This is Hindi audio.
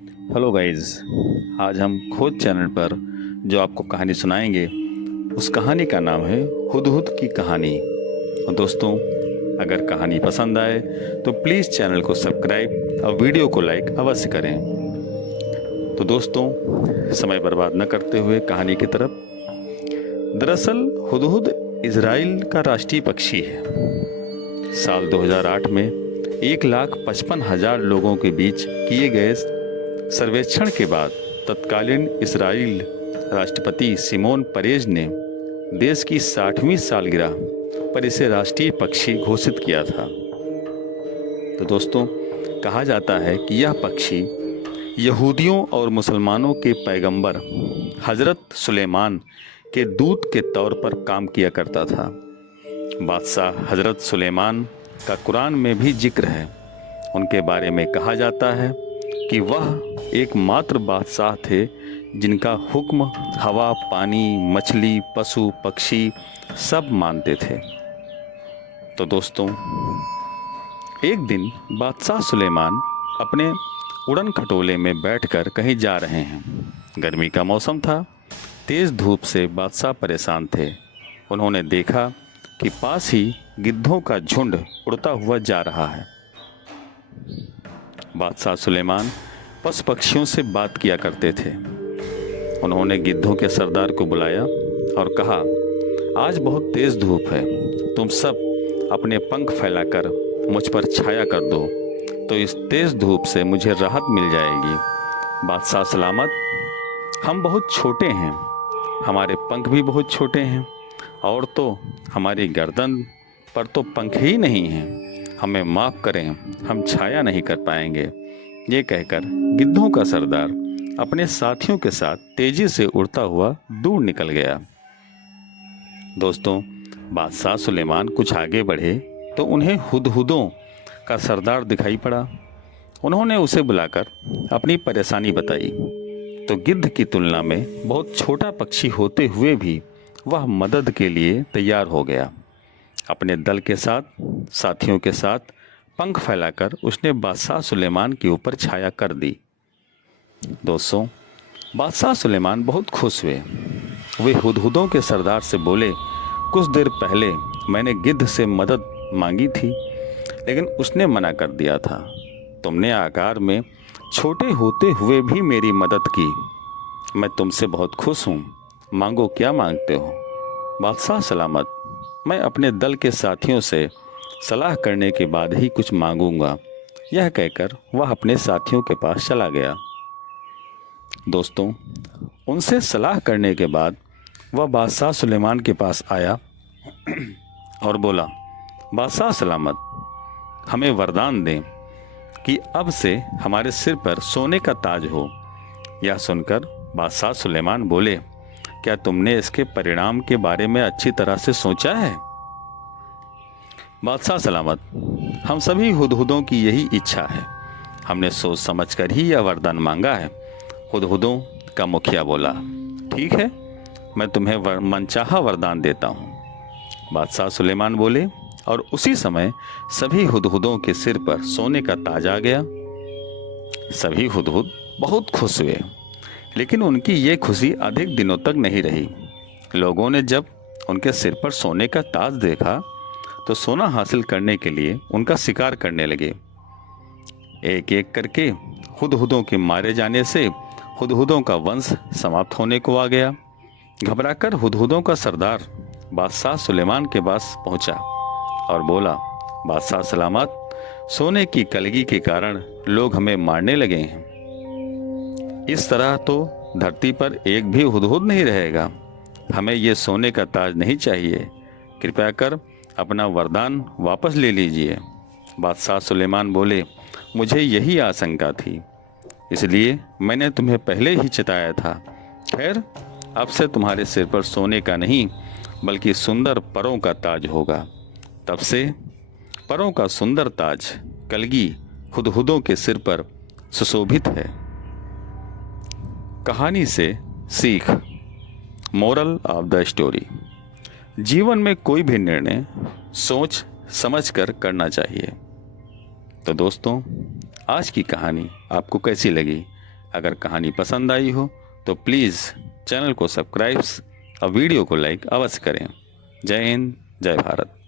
Hello guys. आज हम खोज चैनल पर जो आपको कहानी सुनाएंगे उस कहानी का नाम है हुदहुद की कहानी। और दोस्तों, अगर कहानी पसंद आए तो प्लीज़ चैनल को सब्सक्राइब और वीडियो को लाइक अवश्य करें। तो दोस्तों, समय बर्बाद न करते हुए कहानी की तरफ। दरअसल हुदहुद इजराइल का राष्ट्रीय पक्षी है। साल 2008 में 1,55,000 लोगों के बीच किए गए सर्वेक्षण के बाद तत्कालीन इजराइल राष्ट्रपति सिमोन परेज ने देश की 60वीं सालगिरह पर इसे राष्ट्रीय पक्षी घोषित किया था। तो दोस्तों, कहा जाता है कि यह पक्षी यहूदियों और मुसलमानों के पैगंबर हजरत सुलेमान के दूत के तौर पर काम किया करता था। बादशाह हजरत सुलेमान का कुरान में भी जिक्र है। उनके बारे में कहा जाता है कि वह एकमात्र बादशाह थे जिनका हुक्म हवा, पानी, मछली, पशु, पक्षी सब मानते थे। तो दोस्तों, एक दिन बादशाह सुलेमान अपने उड़न खटोले में बैठकर कहीं जा रहे हैं। गर्मी का मौसम था। तेज़ धूप से बादशाह परेशान थे। उन्होंने देखा कि पास ही गिद्धों का झुंड उड़ता हुआ जा रहा है। बादशाह सुलेमान पशु पक्षियों से बात किया करते थे। उन्होंने गिद्धों के सरदार को बुलाया और कहा, आज बहुत तेज़ धूप है, तुम सब अपने पंख फैलाकर मुझ पर छाया कर दो तो इस तेज़ धूप से मुझे राहत मिल जाएगी। बादशाह सलामत, हम बहुत छोटे हैं, हमारे पंख भी बहुत छोटे हैं और तो हमारी गर्दन पर तो पंख ही नहीं हैं। हमें माफ़ करें, हम छाया नहीं कर पाएंगे। ये कहकर गिद्धों का सरदार अपने साथियों के साथ तेजी से उड़ता हुआ दूर निकल गया। दोस्तों, बादशाह सुलेमान कुछ आगे बढ़े तो उन्हें हुदहुदों का सरदार दिखाई पड़ा। उन्होंने उसे बुलाकर अपनी परेशानी बताई तो गिद्ध की तुलना में बहुत छोटा पक्षी होते हुए भी वह मदद के लिए तैयार हो गया। अपने दल के साथ, साथियों के साथ पंख फैलाकर उसने बादशाह सुलेमान के ऊपर छाया कर दी। दोस्तों, बादशाह सुलेमान बहुत खुश हुए। वे हुदहुदों के सरदार से बोले, कुछ देर पहले मैंने गिद्ध से मदद मांगी थी लेकिन उसने मना कर दिया था। तुमने आकार में छोटे होते हुए भी मेरी मदद की। मैं तुमसे बहुत खुश हूँ। मांगो, क्या मांगते हो? बादशाह सलामत, मैं अपने दल के साथियों से सलाह करने के बाद ही कुछ मांगूंगा। यह कहकर वह अपने साथियों के पास चला गया। दोस्तों, उनसे सलाह करने के बाद वह बादशाह सुलेमान के पास आया और बोला, बादशाह सलामत, हमें वरदान दें कि अब से हमारे सिर पर सोने का ताज हो। यह सुनकर बादशाह सुलेमान बोले, क्या तुमने इसके परिणाम के बारे में अच्छी तरह से सोचा है? बादशाह सलामत, हम सभी हुदहुदों की यही इच्छा है। हमने सोच समझकर ही यह वरदान मांगा है। हुदहुदों का मुखिया बोला, ठीक है, मैं तुम्हें मनचाहा वरदान देता हूँ। बादशाह सुलेमान बोले और उसी समय सभी हुदहुदों के सिर पर सोने का ताज आ गया। सभी हुदहुद बहुत खुश हुए, लेकिन उनकी ये खुशी अधिक दिनों तक नहीं रही। लोगों ने जब उनके सिर पर सोने का ताज देखा तो सोना हासिल करने के लिए उनका शिकार करने लगे। एक एक करके हुदहुदों के मारे जाने से हुदहुदों का वंश समाप्त होने को आ गया। घबराकर हुदहुदों का सरदार बादशाह सुलेमान के पास पहुंचा और बोला, बादशाह सलामत, सोने की कलगी के कारण लोग हमें मारने लगे हैं। इस तरह तो धरती पर एक भी हुदहुद नहीं रहेगा। हमें ये सोने का ताज नहीं चाहिए। कृपया कर अपना वरदान वापस ले लीजिए। बादशाह सुलेमान बोले, मुझे यही आशंका थी, इसलिए मैंने तुम्हें पहले ही चिताया था। खैर, अब से तुम्हारे सिर पर सोने का नहीं बल्कि सुंदर परों का ताज होगा। तब से परों का सुंदर ताज कलगी हुदहुदों के सिर पर सुशोभित है। कहानी से सीख, मोरल ऑफ द स्टोरी, जीवन में कोई भी निर्णय सोच समझकर करना चाहिए। तो दोस्तों, आज की कहानी आपको कैसी लगी अगर कहानी पसंद आई हो तो प्लीज़ चैनल को सब्सक्राइब और वीडियो को लाइक अवश्य करें। जय हिंद, जय भारत।